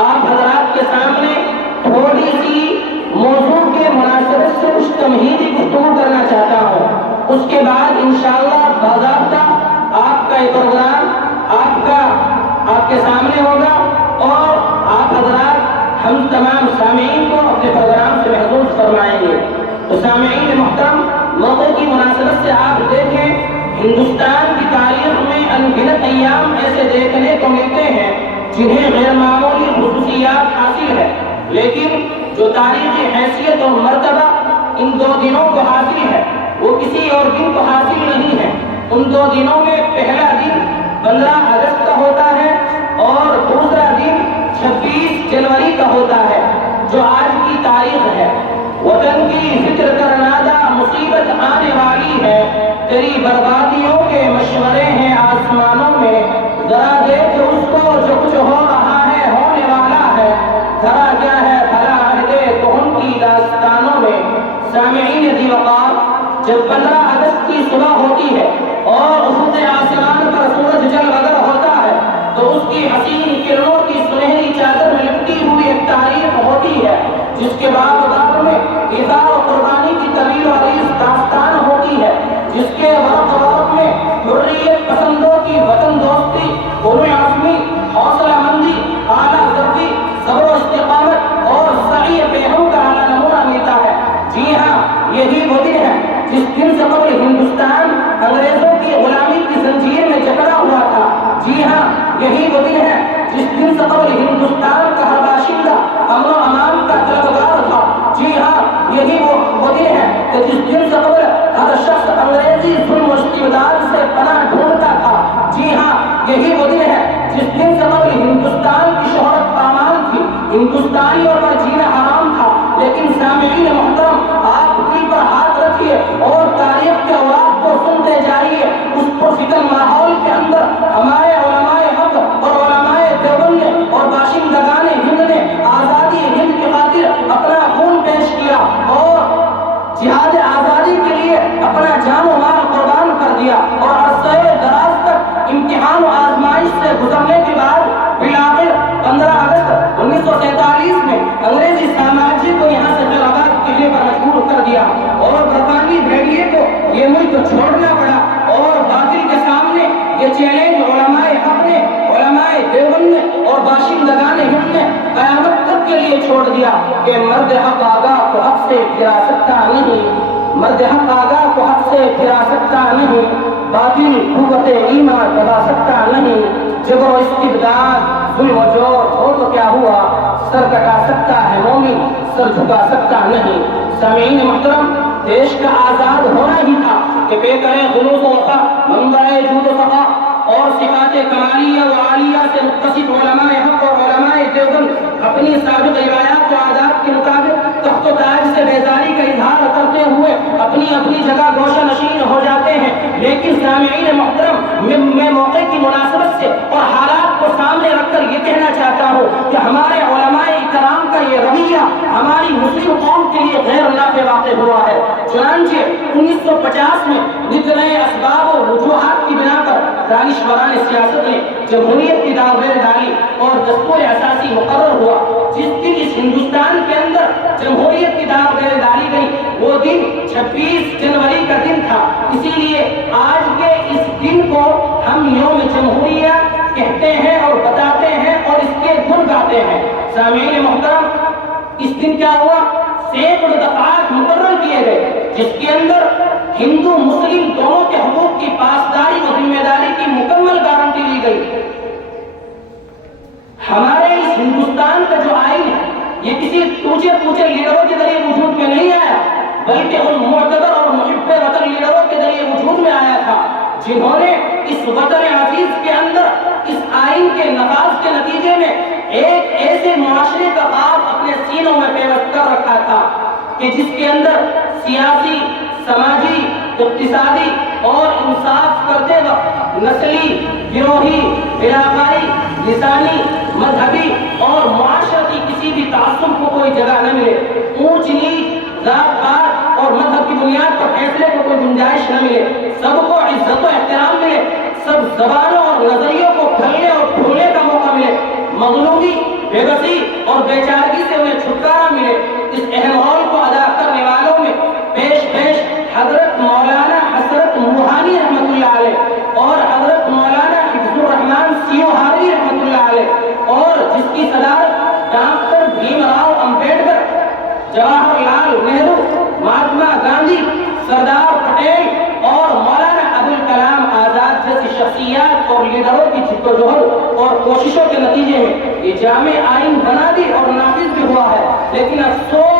آپ حضرات کے سامنے تھوڑی سی موضوع کے مناسبت سے کچھ تمہیدی گفتگو کرنا چاہتا ہوں، اس کے بعد انشاءاللہ باضابطہ آپ کا یہ پروگرام آپ کے سامنے ہوگا اور آپ حضرات ہم تمام سامعین کو اپنے پروگرام سے محظوظ فرمائیں گے۔ تو سامعین محترم، موقع کی مناسبت سے آپ دیکھیں، ہندوستان کی تاریخ میں انگنت ایام ایسے دیکھنے کو ملتے ہیں جنہیں غیر معمولی خصوصیات حاصل ہے، لیکن جو تاریخی حیثیت اور مرتبہ ان دو دنوں کو حاصل ہے وہ کسی اور دن کو حاصل نہیں ہے۔ ان دو دنوں میں پہلا دن 15 اگست کا ہوتا ہے اور دوسرا دن 26 جنوری کا ہوتا ہے، جو آج کی تاریخ ہے۔ وطن کی فکر کر نادا مصیبت آنے والی ہے، تیری بربادیوں کے مشورے ہیں آسمانوں میں، ذرا دیکھ اس کو جو کچھ ہو رہا ہے ہونے والا ہے، دھرا کیا ہے بھلا عہدے کہن کی داستانوں میں۔ سامعین ذی وقار، جب 15 اگست کی صبح ہوتی ہے اور افق آسمان پر سورج جل وگر ہوتا ہے تو اس کی حسین کرنوں کی سنہری چادر میں لپٹی ہوئی ایک تاریخ ہوتی ہے، جس کے بعد میں ایثار و قربانی کی طویل و عریض داستان ہوتی ہے، جس کے ورق میں حریت پسندوں کی وطن دوستی، قومی عزمی، حوصلہ مندی، اعلیٰ ضبطی، صبر و استقامت اور سعی بہم کا اعلیٰ نمونہ ملتا ہے۔ جی ہاں، یہی وہ دن ہے جس دن سے قبل ہندوستان انگریزوں کی غلامی کی زنجیر میں جکڑا ہوا تھا۔ جی ہاں، یہی وہ دن ہے جس دن سے قبل ہندوستان کا ہر باشندہ امن و امان کا طلبگار تھا۔ جی ہاں، یہی وہ دن ہے کہ جس دن سے قبل ہر شخص انگریزی ظلم و استبداد سے پناہ ڈھونڈتا تھا۔ جی ہاں، یہی وہ دن ہے جس دن سے قبل ہندوستان کی شہرت پامال تھی، ہندوستانیوں پر جینا حرام تھا۔ لیکن سامعین محترم، آپ دل پر ہاتھ رکھیے اور تاریخ کے اوراق کو سنتے جائیے۔ اس پرفتن ماحول کے اندر ہمارے علماء حق اور علماء دیوبند نے اور باشندگان ہند نے آزادی ہند کی خاطر اپنا خون پیش کیا اور جہاد آزادی کے لیے اپنا جان و مال قربان کر دیا، اور عرصہ دراز تک امتحان و آزمائش سے گزرنے کے بعد بالآخر 15 اگست 1947 میں انگریزی سامراجی کو یہاں سے خیرآباد قلعے پر مجبور کر دیا اور برطانوی بھیڑیے کو یہ ملک چھوڑنا پڑا، اور باطل کے سامنے یہ چیلنج علماء حق نے، علماء دیوبند نے اور باشندگان ہند نے قیامت تک کے لیے چھوڑ دیا کہ مرد حق آگاہ کو حق سے پھرا سکتا نہیں، مرد حق آگاہ کو حق سے پھرا سکتا نہیں، باطل قوت ایمان دبا سکتا نہیں، جبر و استبداد ظلم و جور ہو تو کیا ہوا، سر کٹا سکتا ہے مومن سر جھکا سکتا نہیں۔ سامعین محترم، دیش کا آزاد ہونا ہی تھا کہ بے کرے خلوص و وفا، منبع جود و صفا اور صفات کمالیہ و عالیہ سے متصف علماء حق اور علماء دیوبند اپنی سابق روایات و عادات کے مطابق تخت و تاج سے بیزاری کا اظہار کرتے ہوئے اپنی اپنی جگہ گوشہ نشین ہو جاتے ہیں۔ لیکن سامعین محترم، میں موقع کی مناسبت سے اور حالات کو سامنے رکھ کر یہ کہنا چاہتا ہوں کہ ہمارے علماء کرام کا یہ رویہ ہماری مسلم قوم کے لیے غیر نافع واقع ہوا ہے۔ چنانچہ 1950 میں نت نئے اسباب و وجوہات کی بنا پر دانشوران سیاست نے جمہوریت کی داغ ڈالی اور دستور اساسی مقرر ہوا۔ جس دن اس ہندوستان کے اندر جمہوریت کی داغ ڈالی گئی وہ دن 26 جنوری کا دن تھا۔ اسی لیے آج کے اس دن کو ہم یوم جمہوریہ کہتے ہیں اور بتاتے ہیں اور اس کے گن گاتے ہیں۔ سامعین محترم، اس دن کیا ہوا؟ سینکڑوں دفعات مقرر کیے گئے جس کے اندر ہندو مسلم دونوں کے حقوق کی پاسداری و ذمہ داری کی مکمل گارنٹی دی گئی۔ ہمارے اس ہندوستان کا جو آئین ہے یہ کسی ٹوچے پوچے لیڈروں کے ذریعے وجود میں نہیں آیا، بلکہ ان معتبر اور محب وطن لیڈروں کے ذریعے وجود میں آیا تھا جنہوں نے اس وطن عزیز کے اندر اس آئین کے نفاذ کے نتیجے میں ایک ایسے معاشرے کا خواب اپنے سینوں میں پیوست کر رکھا تھا کہ جس کے اندر سیاسی، سماجی، اقتصادی اور انصاف کرتے وقت نسلی، گروہی، علاقائی، لسانی، مذہبی اور معاشرتی کسی بھی تعصب کو کوئی جگہ نہ ملے، اونچ نیچ، ذات پات اور مذہب کی بنیاد پر فیصلے کو کوئی گنجائش نہ ملے، سب کو عزت و احترام ملے، سب زبانوں اور نظریوں کو پھلنے اور پھولنے کا موقع ملے، مظلومی بے بسی اور بے چارگی سے انہیں چھٹکارا ملے، اس اہم رول کو ادا کرنے والوں میں پیش حضرت مولانا حسرت موہانی رحمۃ اللہ علیہ اور حضرت مولانا حفظ الرحمان سیوہاری رحمۃ اللہ علیہ، اور جس کی صدارت ڈاکٹر بھیم راؤ امبیڈکر، جواہر لال نہرو، مہاتما گاندھی، سردار پٹیل اور مولانا ابوالکلام آزاد جیسی شخصیات اور لیڈروں کی جدوجہد اور کوششوں کے نتیجے میں یہ جامع آئین بنا بھی اور نافذ بھی ہوا ہے۔ لیکن افسوس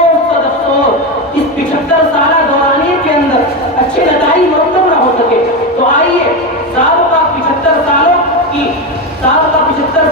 اس 75 سالہ دورانیے کے اندر اچھے نتائج مرتب نہ ہو سکے۔ تو آئیے سابقہ 75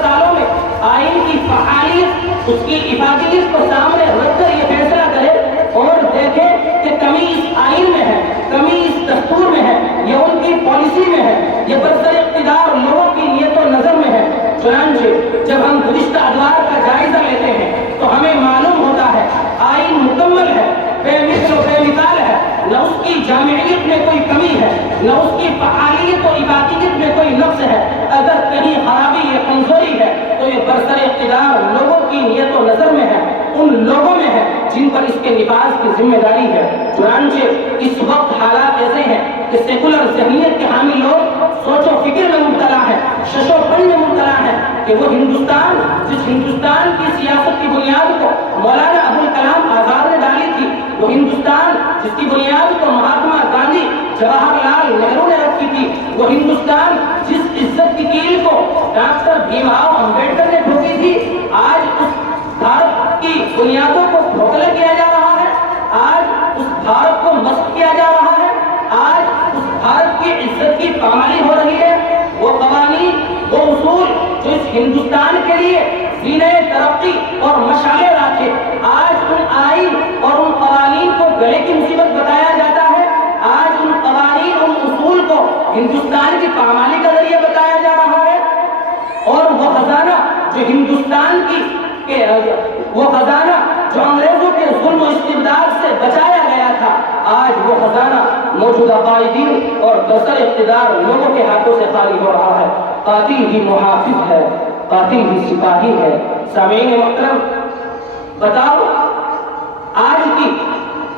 سالوں میں آئین کی فعالیت، اس کی افادیت کو سامنے رکھ کر یہ فیصلہ کرے اور دیکھیں کہ کمی اس آئین میں ہے، کمی اس دستور میں ہے، یہ ان کی پالیسی میں ہے، یہ برسر اقتدار لوگوں کی نیت و نظر میں ہے۔ چنانچہ جب ہم گزشتہ ادوار کا جائزہ لیتے ہیں تو ہمیں معلوم ہوتا ہے آئین مکمل ہے، بے مثل و بے مثال ہے، نہ اس کی جامعیت میں کوئی کمی ہے، نہ اس کی فعالیت و افادیت میں کوئی نقص ہے۔ اگر کہیں خرابی یا کمزوری ہے تو یہ برسر اقتدار لوگوں کی نیت و نظر میں ہے، ان لوگوں میں ہے جن پر اس کے نفاذ کی ذمہ داری ہے۔ چنانچہ اس وقت حالات ایسے ہیں کہ سیکولر ذہنیت کے حامی لوگ سوچ و فکر میں مبتلا ہیں، شش و پن میں مبتلا ہیں کہ وہ ہندوستان، جس ہندوستان کی سیاست کی بنیاد کو مولانا ابوالکلام آزاد نے ڈالی تھی، وہ ہندوستان جس کی بنیاد کو مہاتما گاندھی، جواہر لال نہرو نے رکھی تھی، وہ ہندوستان جس عزت کی کیل کو ڈاکٹر بھیم راؤ امبیڈکر نے ٹھوکی تھی، آج اس بھارت کی بنیادوں کو کھوکھلا کیا جا رہا ہے، آج اس بھارت کو مسخ کیا جا رہا ہے، آج اس بھارت کی عزت کی پامالی ہو رہی ہے۔ وہ قوانین، وہ اصول جو اس ہندوستان کے لیے زینہ ترقی اور مشعل راہ تھے، آج ان آئین اور ان قوانین کو گلے کی مصیبت بتایا جاتا ہے، آج ان قوانین، ان اصول کو ہندوستان کی پامالی کا ذریعہ بتایا جا رہا ہے، اور وہ خزانہ جو ہندوستان کی وہ خزانہ جو انگریزوں کے ظلم و استبداد سے بچایا گیا تھا، آج وہ خزانہ موجودہ قائدین اور برسر اقتدار لوگوں کے ہاتھوں سے خالی ہو رہا ہے۔ قاتل بھی محافظ ہے، قاتل بھی سپاہی ہے۔ سامعین محترم، بتاؤ آج کی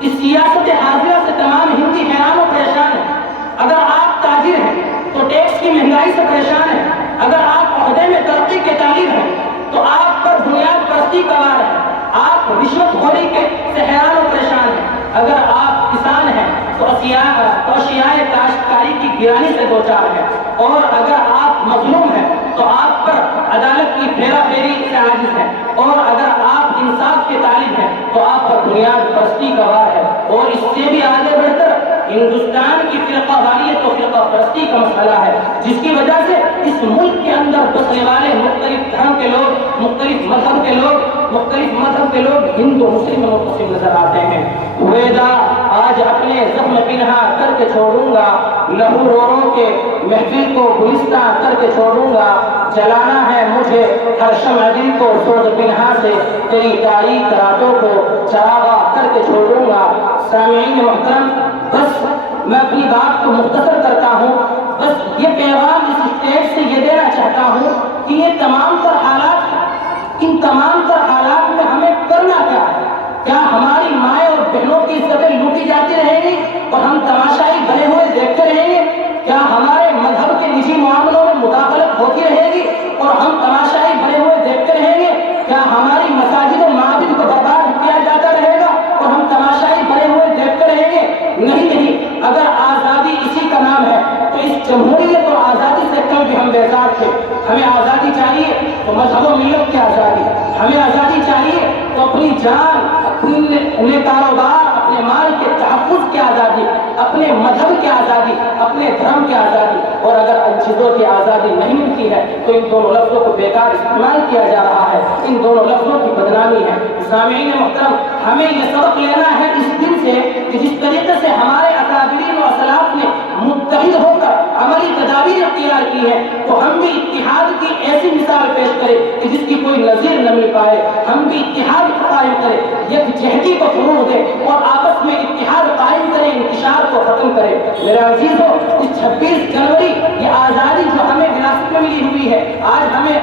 اس سیاست حاضرہ سے تمام ہندی حیران و پریشان ہیں۔ اگر آپ تاجر ہیں تو ٹیکس کی مہنگائی سے پریشان ہیں، اگر آپ عہدے میں ترقی کے طالب ہیں تو آپ پر بنیاد پرستی کا وار ہے، آپ رشوت خوری کے سے حیران و پریشان ہیں، اگر آپ کسان ہیں تو اشیاء کاشتکاری کی گرانی سے دوچار ہیں، اور اگر آپ مظلوم ہیں تو آپ پر عدالت کی پھیرا پھیری سے عاجز ہیں، اور اگر آپ انصاف کے طالب ہیں تو آپ پر بنیاد پرستی کا وار ہے۔ اور اس سے بھی آگے بڑھ کر ہندوستان کی فرقہ واریت و فرقہ پرستی کا مسئلہ ہے، جس کی وجہ سے اس ملک کے اندر بسنے والے مختلف دھرم کے لوگ، مختلف مذہب کے لوگ ہندو مسلم میں منقسم نظر آتے ہیں۔ ویدا آج اپنے زخم پنہا کر کے چھوڑوں گا، لہو رو رو کے محفل کو گلستہ کر کے چھوڑوں گا، جلانا ہے مجھے ہر شمع دل کو سوز پنہا سے، تیری تاریک راتوں کو چراغا کر کے چھوڑوں گا۔ سامعین محترم، بس میں اپنی بات کو مختصر کرتا ہوں، بس یہ پیغام اس اسٹیج سے یہ دینا چاہتا ہوں کہ یہ تمام تر حالات، ان تمام تر حالات میں ہمیں کرنا کیا ہے؟ کیا ہماری مائیں اور بہنوں کی عزتیں لوٹی جاتی رہیں گی اور ہم تماشائی بنے ہوئے دیکھتے رہیں گے؟ کیا ہمارے مذہب کے نجی معاملوں میں مداخلت ہوتی رہے گی اور ہم تماشائی بنے ہوئے دیکھتے رہیں گے؟ کیا ہماری مساجد و معابد کو برباد کیا جاتا رہے گا اور ہم تماشائی بنے ہوئے دیکھتے رہیں گے؟ نہیں، اگر آزادی اسی کا نام ہے تو اس جمہوریت اور آزادی سے کل بھی ہم بیزار تھے۔ ہمیں آزادی چاہیے تو مذہب و ملت کی آزادی، ہمیں آزادی چاہیے تو اپنی جان، اپنے کاروبار، اپنے مال کے تحفظ کی آزادی، اپنے مذہب کی آزادی، اپنے دھرم کی آزادی، اور اگر ان چیزوں کی آزادی نہیں ملتی ہے تو ان دونوں لفظوں کو بیکار استعمال کیا جا رہا ہے، ان دونوں لفظوں کی بدنامی ہے۔ سامعین محترم، ہمیں یہ سبق لینا ہے اس دن سے کہ جس طریقے سے ہمارے اکابرین و اسلاف نے متحد ہو کر عملی تدابیر اختیار کی ہے، تو ہم بھی اتحاد کی ایسی مثال پیش کریں کہ جس کی کوئی نظیر نہ مل پائے۔ ہم بھی اتحاد قائم کریں، یکجہتی کو فروغ دیں اور آپس میں اتحاد قائم کریں، انتشار کو ختم کریں۔ میرے عزیزو، اس 26 جنوری یہ آزادی جو ہمیں وراثت میں ملی ہوئی ہے، آج ہمیں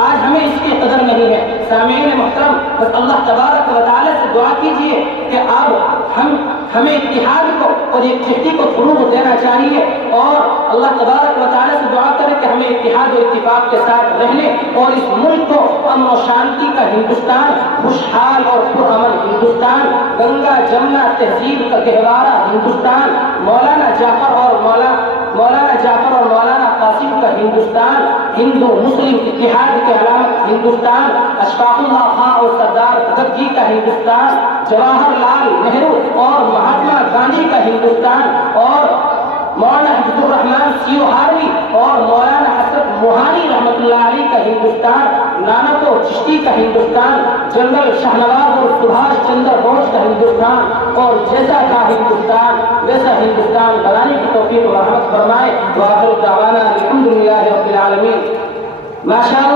آج ہمیں اس کی قدر نہیں ہے۔ سامعین محترم، بس اللہ تبارک و تعالیٰ سے دعا کیجئے کہ اب ہمیں اتحاد کو اور یکجہتی کو فروغ دینا چاہیے، اور اللہ تبارک و تعالیٰ سے دعا کرے کہ ہمیں اتحاد و اتفاق کے ساتھ رہنے اور اس ملک کو امن و شانتی کا ہندوستان، خوشحال اور پرامن ہندوستان، گنگا جمنا تہذیب کا گہوارہ ہندوستان، مولانا جعفر اور مولانا قاسم کا ہندوستان، ہندو مسلم اتحاد کی علامت ہندوستان، اشفاق اللہ خاں اور سردار بھگت جی کا ہندوستان، جواہر لال نہرو اور مہاتما گاندھی کا ہندوستان، اور مولانا حفیظ الرحمان سیوہاروی اور مولانا حسرت موہانی رحمۃ اللہ علیہ کا ہندوستان، نانک و چشتی کا ہندوستان، جنرل شاہنواز اور سبھاش چندر بوس کا ہندوستان، اور جیسا کا ہندوستان ویسا ہندوستان بنانے کی توفیق و رحمت فرمائے۔ وآخر دعوانا الحمدللہ رب العالمین۔ ماشاء اللہ۔